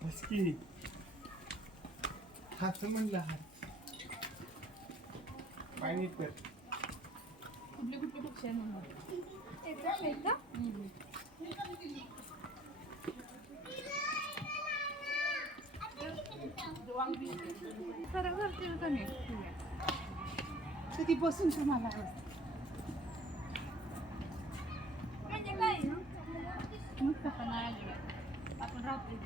बस की हात म्हणलं हात पाणी कर कुठले कुठले पक्ष आहे म्हणून का खरं करते का मी कधीपासून तुम्हाला म्हणजे काय मुस्तफा नाही आपण राहतो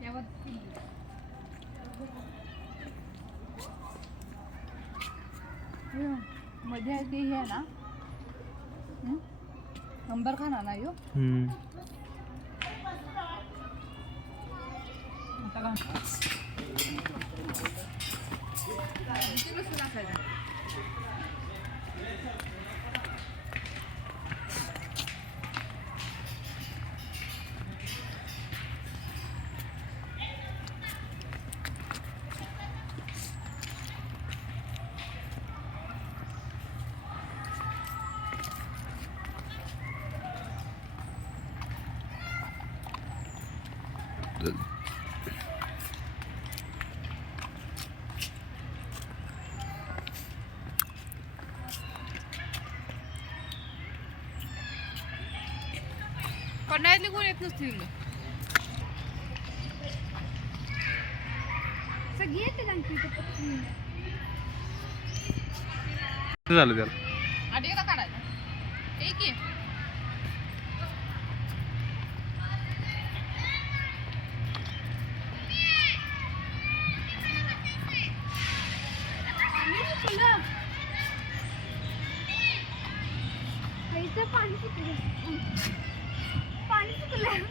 त्यावर मध्ये आहे ते हे आहे ना नंबर खाना ना यो पडण्यातले कोण येत नसतील सगळी येते झालं त्याला आधी एकदा काढायचं ठीक आहे पाणी सुकलं पाणी सुकलं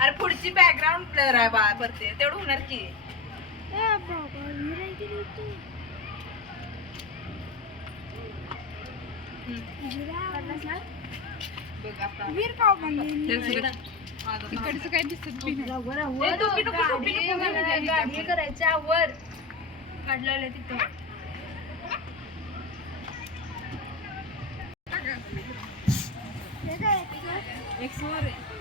अरे पुढची बॅकग्राऊंड ब्लर आहे बा परते तेवढं होणार की इकडचं काय दिसत गाडी करायच्या वर काढलेलं तिथं एक वर आहे